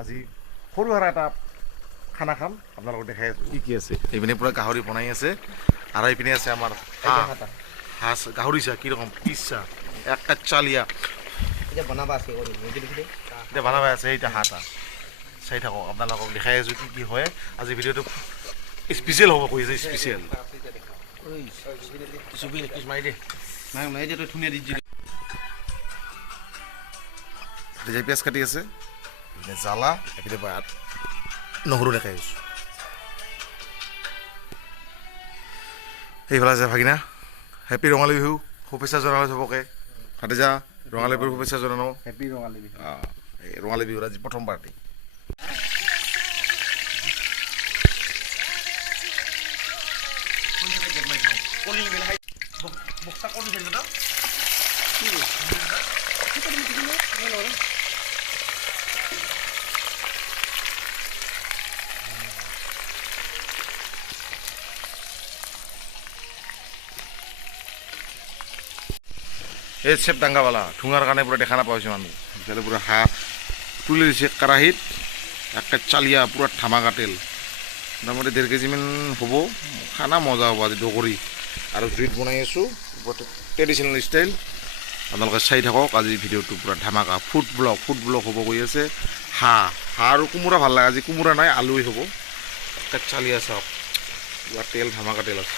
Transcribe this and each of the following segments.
আজি সৰু সুৰা এটা খানা খাম আপোনালোকক দেখাই আছোঁ কি কি আছে এইপিনে পূৰা গাহৰি বনাই আছে আৰু এইপিনে আছে আমাৰ হাঁহ গাহৰি চাহ কীরকম পিস চাহ এক কাচ্চালিয়া এটা বনাবা আছে এতিয়া বনাবা আছে এইটা হাঁহটা চাই থাকক আপোনালোকক দেখাই আছোঁ কি কি হয় আজি ভিডিঅ'টো স্পেচিয়েল হ'ব কৈ আছে স্পেচিয়েল মাৰি দে নাই যে তই ধুনীয়া দিছি এতিয়া পিঁয়াজ কাটি আছে জ্বালা এইপিনে নহৰু দেখাই আছোঁ সেইফালে আছে ভাগিনা হেপী ৰঙালী বিহু শুভেচ্ছা জনালোঁ চবকে ভাতিজা ৰঙালী বিহুৰ শুভেচ্ছা জনালোঁ হেপী ৰঙালী বিহু ৰঙালী বিহুৰ আজি প্ৰথম পাৰ্টি এই চেপ ডাঙ্গাৱালা ঠুঙাৰ কাৰণে পূৰা দেখা নাপাইছোঁ মানুহ ইফালে পূৰা হাঁহ তুলি দিছে কেৰাহীত একে চালিয়া পূৰা ধামাকা তেল মোটামুটি 1.5 কেজিমান হ'ব খানা মজা হ'ব আজি দগৰি আৰু জুইত বনাই আছোঁ ট্ৰেডিশ্যনেল ষ্টাইল আপোনালোকে চাই থাকক আজি ভিডিঅ'টো পূৰা ধামাকা ফুড ব্লগ হ'ব কৈ আছে হাঁহ আৰু কোমোৰা ভাল লাগে আজি কোমোৰা নাই আলুই হ'ব একে চালিয়া চাওক পূৰা তেল ধামাকা তেল আছে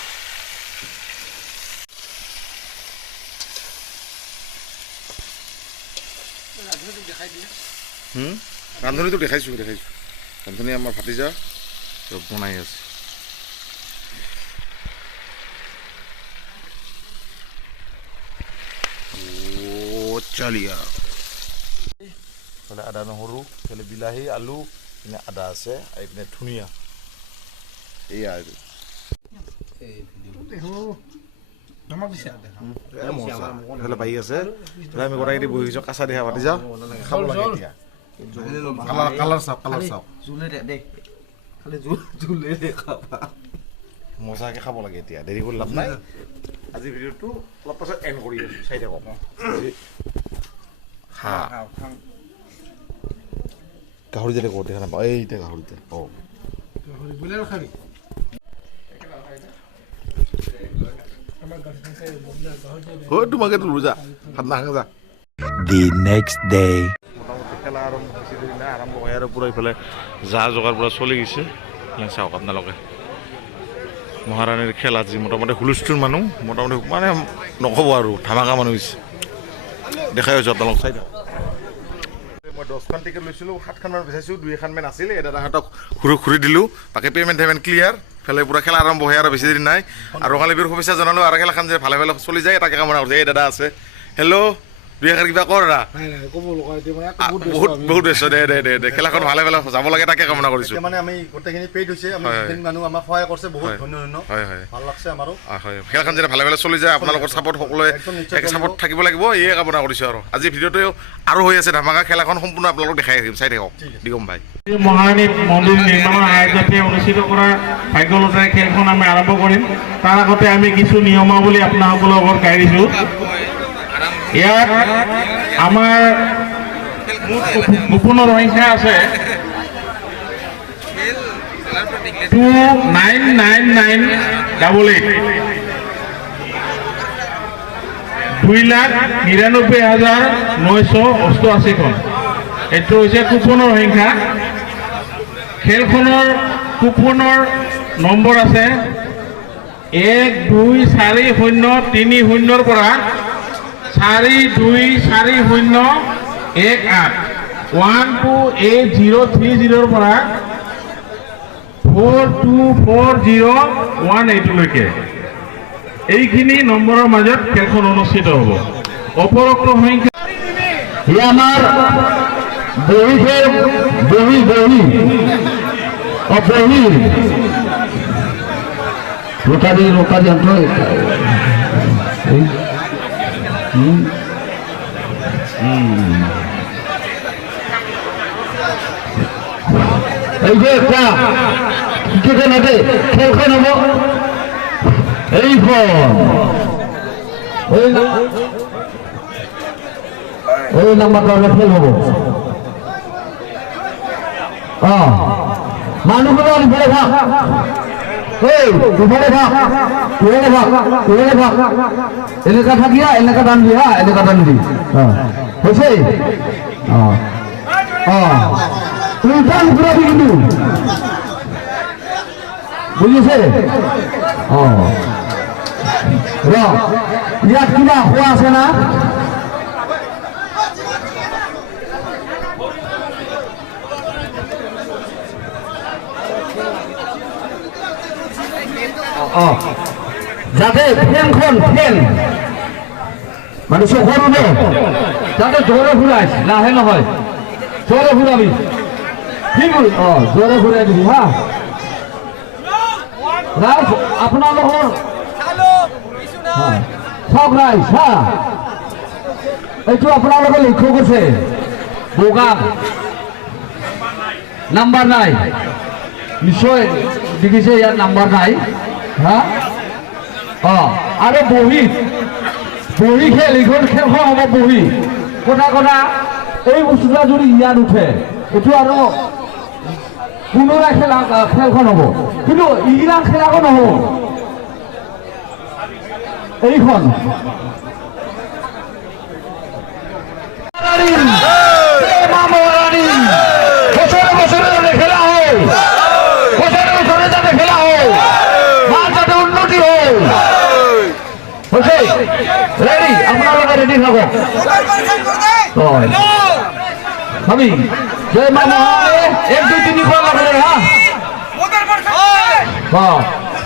ৰান্ধনীটো দেখাইছোঁ ৰান্ধনী আমাৰ ভাতিজা চব বনাই আছে চালিয়া এইফালে আদা নহৰু এইফালে বিলাহী আলু এইপিনে আদা আছে এইপিনে ধুনীয়া এয়া এইটো এইফালে বাঢ়ি আছে আমি গোটেইকেইটি বহিছোঁ কাঁচা দেখা ভাতিজা খাব লাগে এতিয়া কালাৰ চাওক মজাকৈ খাব লাগে এতিয়া দেৰি কৰি লাভ নাই আজি ভিডিঅ'টো অলপ পাছত এণ্ড কৰি আছোঁ চাই থাকক গাহৰি যাতে ক'ত দেখা নাপাওঁ এইটা গাহৰিতে তোমাকে তোলো যা ভাত নাখাং যা The next day. মোটামুটি খেলা আৰম্ভ হৈছে দিনা আৰম্ভ হয় আৰু পূৰা এইফালে যা যোগাৰ পূৰা চলি গৈছে চাওক আপোনালোকে মহাৰাণীৰ খেল আজি মোটামুটি হুলস্থুল মানুহ মোটামুটি মানে নক'ব আৰু ধামাকা মানুহ হৈছে দেখাই হৈছোঁ আপোনালোক চাই থাকক মই 10খন টিকেট লৈছিলোঁ 7খনমান বিচাৰিছোঁ 2-1মান আছিলে এটা তাহাঁতক ঘূৰি দিলোঁ বাকী পে'মেণ্ট ক্লিয়াৰ ফেলে পূৰা খেলা আৰম্ভ হয় আৰু বেছি দিন নাই আৰু ৰঙালী বিহুৰ শুভেচ্ছা জনালোঁ আৰু খেলাখন যে ভালে চলি যায় তাকে কামনা কৰিছে এই দাদা আছে হেল্ল' 2-1 কিবা কৰ ৰা বহুত ব্যস্ত দে খেলাখন ভালে যাব লাগে তাকে কামনা কৰিছোঁ মানে আমি গোটেইখিনি পেইড হৈছে আমি মানুহ আমাক সহায় কৰিছে বহুত ধন্যবাদ হয় ভাল লাগছে আমাৰো হয় খেলাখন যে ভালে চলি যায় আপোনালোকৰ ছাপৰ্ট সকলোৱে একে ছাপৰ্ট থাকিব লাগিব এয়ে কামনা কৰিছোঁ আৰু আজি ভিডিঅ'টো আৰু হৈ আছে ধামাকা খেলাখন সম্পূৰ্ণ আপোনালোকক দেখাই আহিম চাই থাকক দিগম ভাই মহাৰাণী মন্দিৰ নিৰ্মাণৰ আয়োজনে অনুষ্ঠিত কৰা ভাগ্য লটাৰী খেলখন আমি আৰম্ভ কৰিম তাৰ আগতে আমি কিছু নিয়মাৱলী আপোনালোকৰ লগত গাই দিছোঁ ইয়াত আমাৰ গোপনৰ সংখ্যা আছে 299988 2,99,988খন এইটো হৈছে কুপনৰ সংখ্যা খেলখনৰ কুপনৰ নম্বৰ আছে 12403 পৰা 424018 1283030 পৰা 424018 লৈকে এইখিনি নম্বৰৰ মাজত খেলখন অনুষ্ঠিত হ'ব অপৰোক্ত সংখ্যা আমাৰ বহি ৰোকা যন্ত্ৰ এই যে একটা খেলখন হ'ব এই নাম্বারটা ফেল হবো মানুহগুলো ইফালে থাক ইফালে থাক এলাকা থাকিয়া এলাকা টানবি হ্যাঁ এলাকা টানবি হয়েছে উল্টান ঘুরাবি কিন্তু বুঝেছে ইয়াত কিবা খোৱা আছে না যাতে ফেন মানে চকুৰ যাতে জোৰে ঘূৰাইছ লাহে নহয় জোৰে ঘূৰাবি ঠিক জোৰে ঘূৰাই দিবি হা ৰাইজ আপোনালোকৰ চাওক ৰাইজ হা এইটো আপোনালোকে লক্ষ্য কৰিছে বগা নাম্বাৰ নাই নিশ্চয় দেখিছে ইয়াত নাম্বাৰ নাই হা আৰু বহি খেল এইখন খেলখন হ'ব বহি কথা এই বস্তুটা যদি ইয়াত উঠে এইটো আৰু পুনৰাই খেলখন হ'ব কিন্তু ইৰাণ খেলাখন নহ'ব এইখন বছরে যাতে খেলা হয় বছরে যাতে খেলা হয় মার যাতে উন্নতি হয় রেডি আপনারা রেডি থাকো আমি জয় মা মহারানী 1 2 3 করা লাগবে হ্যাঁ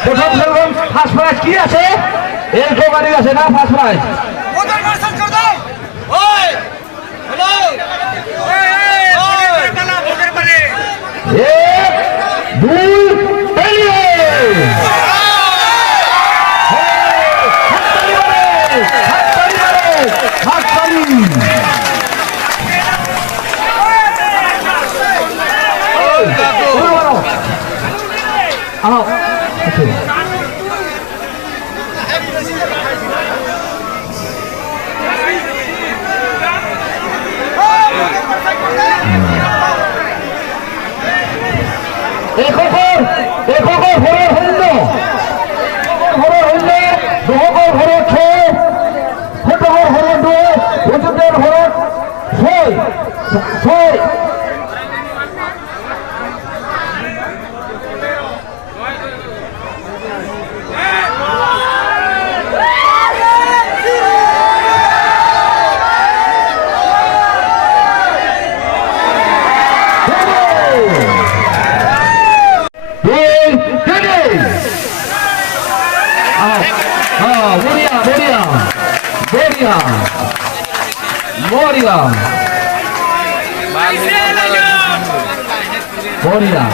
প্রথম খেলখন ফার্স্ট প্রাইজ কি আছে এর কোবারি আছে না ফার্স্ট প্রাইজ Boria.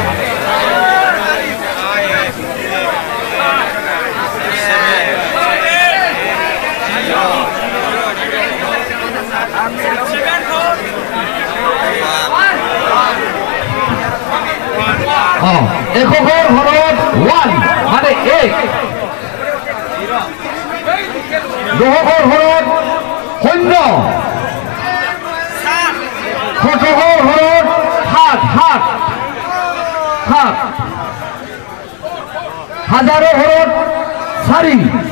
এককৰ ঘৰত 1 মানে 1 দুহকৰ ঘৰত 0 শতকৰ ঘৰত 7 হাজাৰৰ ঘৰত 4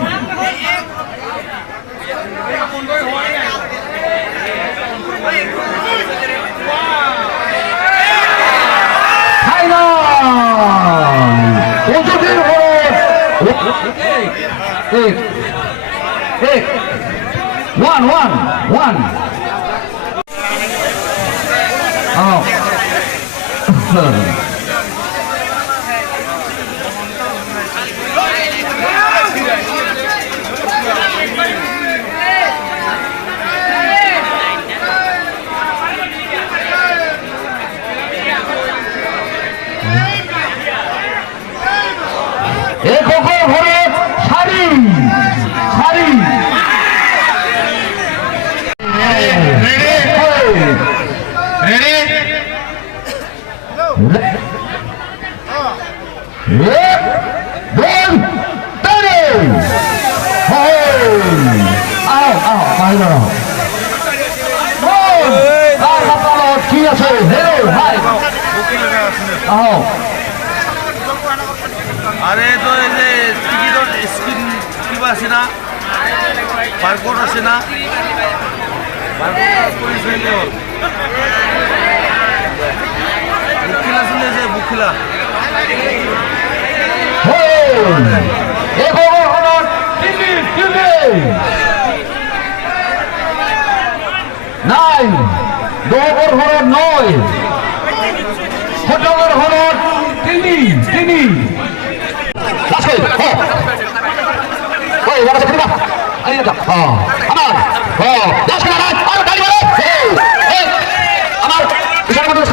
One. Oh. আহক আৰু এইটো এই যে টিকেটৰ স্ক্ৰীন কিবা আছে না বাৰকোড আছে না বাৰকোড কৰি চাইলে হ'ল বুকিলা চলে যে বুকিলা নাই দহৰ ঘৰত নয় সতৰৰ ঘৰত তিনি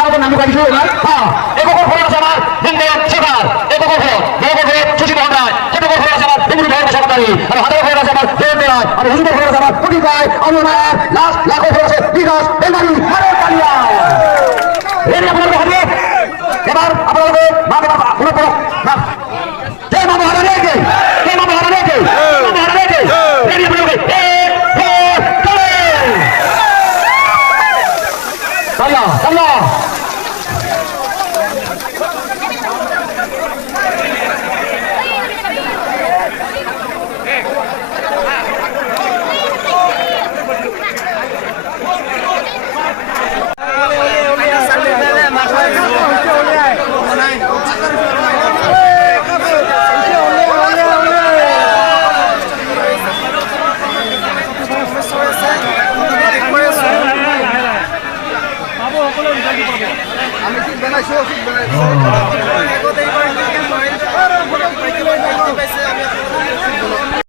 আমার নাম গাড়ি একক ঘর আছে আমার হিন্দু সরকার একক ঘর সুশীল রায় ছোট ঘর আছে আমার হিন্দু ধর্ম সরকারি আর হাজার ঘর আছে আমার দেবেন্দ্র রায় আর হিন্দু ঘর আছে আমার কোটি রায় অনুনায় লাখ লাখো ঘর আছে বিকাশ বেঙ্গালু ভারত কালিয়া এই আপনাদের হবে এবার আপনাদের মা বাবা পুরো পুরো না জয় মা মহারানী কে জয় মা মহারানী কে মা মহারানী কে রেডি আপনাদের চলো চলো আমি ঠিক বনাইছো ঠিক বনাইছো